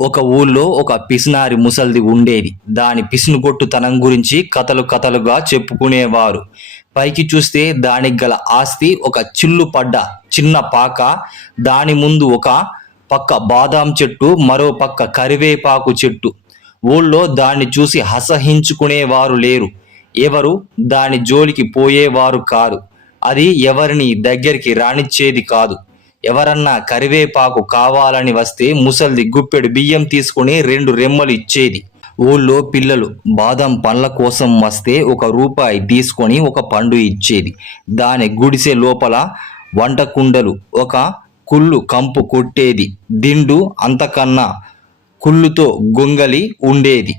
ఒక ఊళ్ళో ఒక పిసినారి ముసల్ది ఉండేది. దాని పిసినుగొట్టుతనం గురించి కథలు కథలుగా చెప్పుకునేవారు. పైకి చూస్తే దానికి గల ఆస్తి ఒక చిల్లు పడ్డ చిన్న పాక, దాని ముందు ఒక పక్క బాదాం చెట్టు, మరో పక్క కరివేపాకు చెట్టు. ఊళ్ళో దాన్ని చూసి అసహ్యించుకునేవారు లేరు. ఎవరు దాని జోలికి పోయేవారు కారు. అది ఎవరిని దగ్గరికి రానిచ్చేది కాదు. ఎవరన్నా కరివేపాకు కావాలని వస్తే ముసల్ది గుప్పెడు బియ్యం తీసుకుని 2 రెమ్మలు ఇచ్చేది. ఊళ్ళో పిల్లలు బాదం పండ్ల కోసం వస్తే ₹1 తీసుకొని ఒక పండు ఇచ్చేది. దాని గుడిసె లోపల వంట కుండలు, ఒక కుళ్ళు కంపు కొట్టేది దిండు, అంతకన్నా కుళ్ళుతో గొంగలి ఉండేది.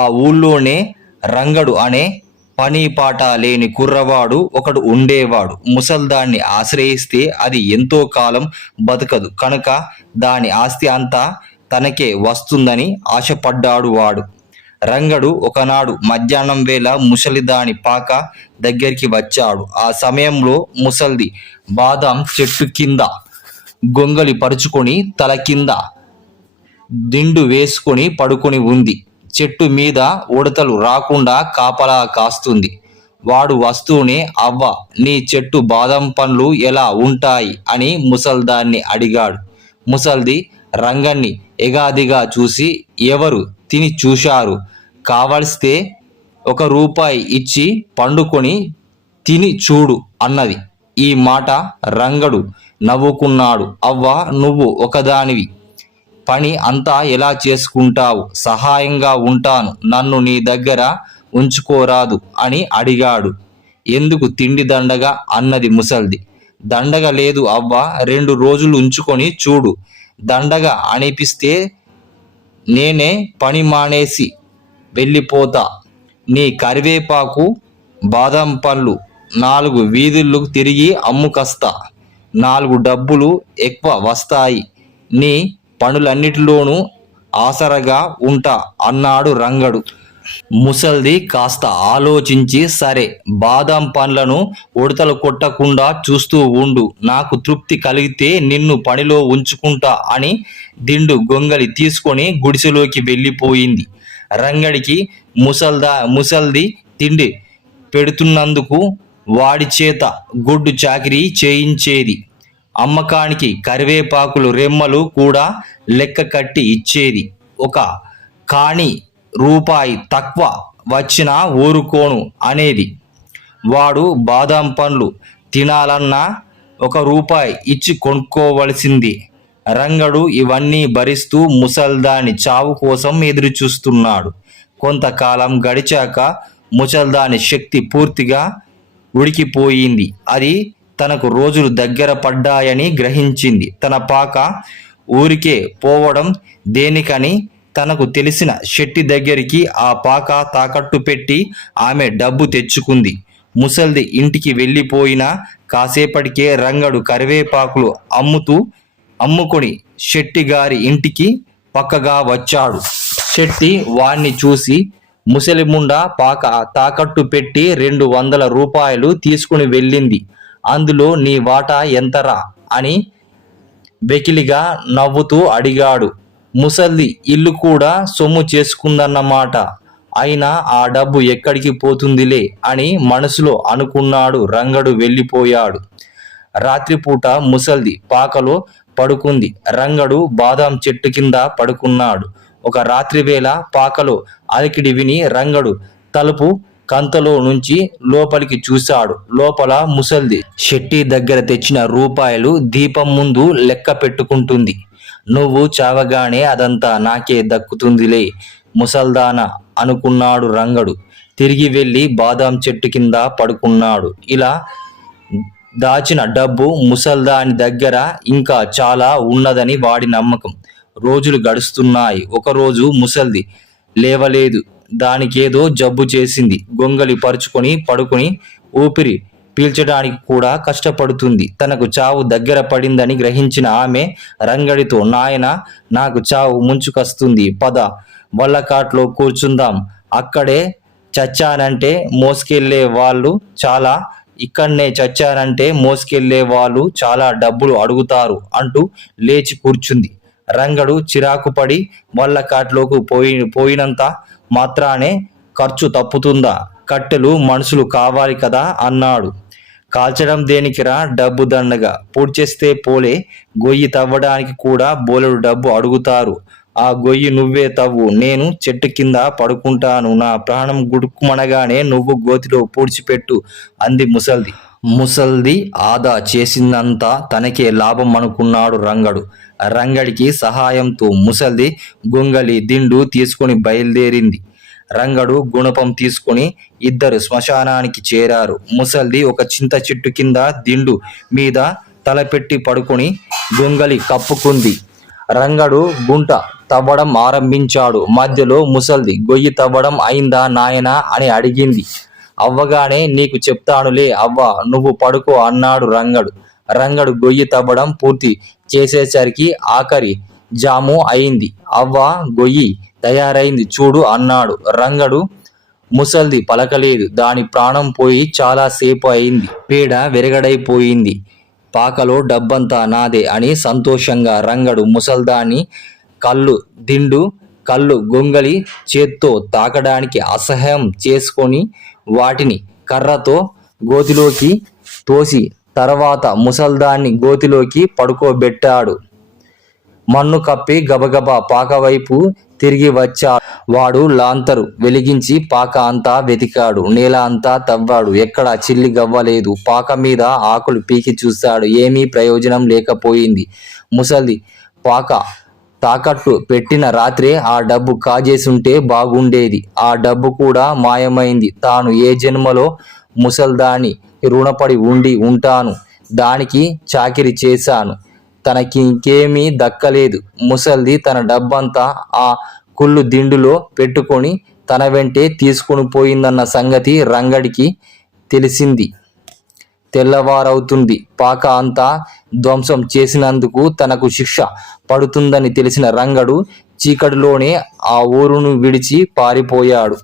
ఆ ఊళ్ళోనే రంగడు అనే పని పాట లేని కుర్రవాడు ఒకడు ఉండేవాడు. ముసల్దాన్ని ఆశ్రయిస్తే అది ఎంతో కాలం బతకదు కనుక దాని ఆస్తి అంతా తనకే వస్తుందని ఆశపడ్డాడు వాడు. రంగడు ఒకనాడు మధ్యాహ్నం వేళ ముసలిదాని పాక దగ్గరికి వచ్చాడు. ఆ సమయంలో ముసల్ది బాదాం చెట్టు కింద గొంగలి పరుచుకొని తల కింద దిండు వేసుకొని పడుకొని ఉంది. చెట్టు మీద ఉడతలు రాకుండా కాపలా కాస్తుంది. వాడు వస్తూనే, అవ్వ, నీ చెట్టు బాదం పండ్లు ఎలా ఉంటాయి అని ముసల్దాన్ని అడిగాడు. ముసల్ది రంగన్ని ఎగాదిగా చూసి, ఎవరు తిని చూశారు, కావలిస్తే ₹1 ఇచ్చి పండుకొని తిని చూడు అన్నది. ఈ మాట రంగడు నవ్వుకున్నాడు. అవ్వ, నువ్వు ఒకదానివి, పని అంతా ఎలా చేసుకుంటావు? సహాయంగా ఉంటాను, నన్ను నీ దగ్గర ఉంచుకోరాదు అని అడిగాడు. ఎందుకు తిండి దండగా అన్నది ముసల్ది. దండగ లేదు అవ్వ, 2 రోజులు ఉంచుకొని చూడు. దండగా అనిపిస్తే నేనే పని మానేసి వెళ్ళిపోతా. నీ కరివేపాకు బాదం పళ్ళు 4 వీధులు తిరిగి అమ్ముకస్తా. 4 డబ్బులు ఎక్కువ వస్తాయి. నీ పనులన్నిటిలోనూ ఆసరగా ఉంటా అన్నాడు రంగడు. ముసల్ది కాస్త ఆలోచించి, సరే, బాదం పండ్లను ఉడతలు కొట్టకుండా చూస్తూ ఉండు. నాకు తృప్తి కలిగితే నిన్ను పనిలో ఉంచుకుంటా అని దిండు గొంగలి తీసుకొని గుడిసెలోకి వెళ్ళిపోయింది. రంగడికి ముసల్ది తిండి పెడుతున్నందుకు వాడి చేత గొడ్డు చాకిరీ చేయించేది. అమ్మకానికి కరివేపాకులు రెమ్మలు కూడా లెక్క కట్టి ఇచ్చేది. ఒక కాని ₹1 తక్కువ వచ్చినా ఊరుకోను అనేది. వాడు బాదం పండ్లు తినాలన్నా ₹1 ఇచ్చి కొనుక్కోవలసింది. రంగడు ఇవన్నీ భరిస్తూ ముసల్దాని చావు కోసం ఎదురుచూస్తున్నాడు. కొంతకాలం గడిచాక ముసల్దాని శక్తి పూర్తిగా ఉడికిపోయింది. అది తనకు రోజులు దగ్గర పడ్డాయని గ్రహించింది. తన పాక ఊరికే పోవడం దేనికని తనకు తెలిసిన శెట్టి దగ్గరికి ఆ పాక తాకట్టు పెట్టి ఆమె డబ్బు తెచ్చుకుంది. ముసల్ది ఇంటికి వెళ్ళిపోయిన కాసేపటికే రంగడు కరివేపాకులు అమ్ముకొని శెట్టి గారి ఇంటికి పక్కగా వచ్చాడు. శెట్టి వాణ్ణి చూసి, ముసలిముండా పాక తాకట్టు పెట్టి ₹200 తీసుకుని వెళ్ళింది. అందులో నీ వాటా ఎంతరా అని వెకిలిగా నవ్వుతూ అడిగాడు. ముసల్ది ఇల్లు కూడా సొమ్ము చేసుకుందన్నమాట. అయినా ఆ డబ్బు ఎక్కడికి పోతుందిలే అని మనసులో అనుకున్నాడు. రంగడు వెళ్ళిపోయాడు. రాత్రిపూట ముసల్ది పాకలో పడుకుంది. రంగడు బాదాం చెట్టు కింద పడుకున్నాడు. ఒక రాత్రివేళ పాకలో అలికిడి విని రంగడు తలుపు కంతలో నుంచి లోపలికి చూశాడు. లోపల ముసల్ది శెట్టి దగ్గర తెచ్చిన ₹1 దీపం ముందు లెక్క పెట్టుకుంటుంది. నువ్వు చావగానే అదంతా నాకే దక్కుతుందిలే ముసల్దానా అనుకున్నాడు రంగడు. తిరిగి వెళ్ళి బాదాం చెట్టు కింద పడుకున్నాడు. ఇలా దాచిన డబ్బు ముసల్దాని దగ్గర ఇంకా చాలా ఉన్నదని వాడి నమ్మకం. రోజులు గడుస్తున్నాయి. ఒకరోజు ముసల్ది లేవలేదు. దానికేదో జబ్బు చేసింది. గొంగలి పరుచుకొని పడుకొని ఊపిరి పీల్చడానికి కూడా కష్టపడుతుంది. తనకు చావు దగ్గర పడిందని గ్రహించిన ఆమె రంగడితో, నాయన, నాకు చావు ముంచుకొస్తుంది, పద, వల్లకాట్లో కూర్చుందాం. అక్కడే చచ్చానంటే మోసుకెళ్లే వాళ్ళు చాలా, ఇక్కడనే చచ్చానంటే మోసుకెళ్లే వాళ్ళు చాలా డబ్బులు అడుగుతారు అంటూ లేచి కూర్చుంది. రంగడు చిరాకుపడి వల్లకాట్లోకి పోయినంత మాత్రానే ఖర్చు తప్పుతుందా? కట్టెలు మనుషులు కావాలి కదా అన్నాడు. కాల్చడం దేనికిరా, డబ్బు దండగా. పూడ్చేస్తే పోలే, గొయ్యి తవ్వడానికి కూడా బోలెడు డబ్బు అడుగుతారు. ఆ గొయ్యి నువ్వే తవ్వు, నేను చెట్టు కింద పడుకుంటాను. నా ప్రాణం గుడుక్కుమనగానే నువ్వు గోతిలో పూడ్చిపెట్టు అంది ముసల్ది. ముసల్ది ఆదా చేసిందంతా తనకే లాభం అనుకున్నాడు రంగడు. రంగడికి సహాయంతో ముసల్ది గొంగలి దిండు తీసుకుని బయలుదేరింది. రంగడు గుణపం తీసుకుని ఇద్దరు శ్మశానానికి చేరారు. ముసల్ది ఒక చింత చెట్టు కింద దిండు మీద తలపెట్టి పడుకుని గొంగలి కప్పుకుంది. రంగడు గుంట తవ్వడం ఆరంభించాడు. మధ్యలో ముసల్ది గొయ్యి తవ్వడం అయిందా నాయనా అని అడిగింది. అవ్వగానే నీకు చెప్తానులే అవ్వ, నువ్వు పడుకో అన్నాడు రంగడు. రంగడు గొయ్యి తవ్వడం పూర్తి చేసేసరికి ఆఖరి జాము అయింది. అవ్వ, గొయ్యి తయారైంది చూడు అన్నాడు రంగడు. ముసల్ది పలకలేదు. దాని ప్రాణం పోయి చాలా సేపు అయింది. పీడ విరగడైపోయింది. పాకలో డబ్బంతా నాదే అని సంతోషంగా రంగడు ముసల్దాన్ని కళ్ళు గొంగలి చేత్తో తాకడానికి అసహ్యం చేసుకొని వాటిని కర్రతో గోతిలోకి తోసి తర్వాత ముసల్దాన్ని గోతిలోకి పడుకోబెట్టాడు. మన్ను కప్పి గబగబా పాక వైపు తిరిగి వచ్చాడు. వాడు లాంతరు వెలిగించి పాక అంతా వెతికాడు. నేల అంతా తవ్వాడు. ఎక్కడా చిల్లి గవ్వలేదు. పాక మీద ఆకులు పీకి చూశాడు. ఏమీ ప్రయోజనం లేకపోయింది. ముసల్ది పాక తాకట్టు పెట్టిన రాత్రే ఆ డబ్బు కాజేసుంటే బాగుండేది. ఆ డబ్బు కూడా మాయమైంది. తాను ఏ జన్మలో ముసల్దాని రుణపడి ఉండి ఉంటాను. దానికి చాకిరి చేశాను. తనకి ఇంకేమీ దక్కలేదు. ముసల్ది తన డబ్బంతా ఆ కుళ్ళు దిండులో పెట్టుకొని తన వెంటే తీసుకుని పోయిందన్న సంగతి రంగడికి తెలిసింది. తెల్లవారవుతుంది. పాక అంతా ధ్వంసం చేసినందుకు తనకు శిక్ష పడుతుందని తెలిసిన రంగడు చీకటిలోనే ఆ ఊరును విడిచి పారిపోయాడు.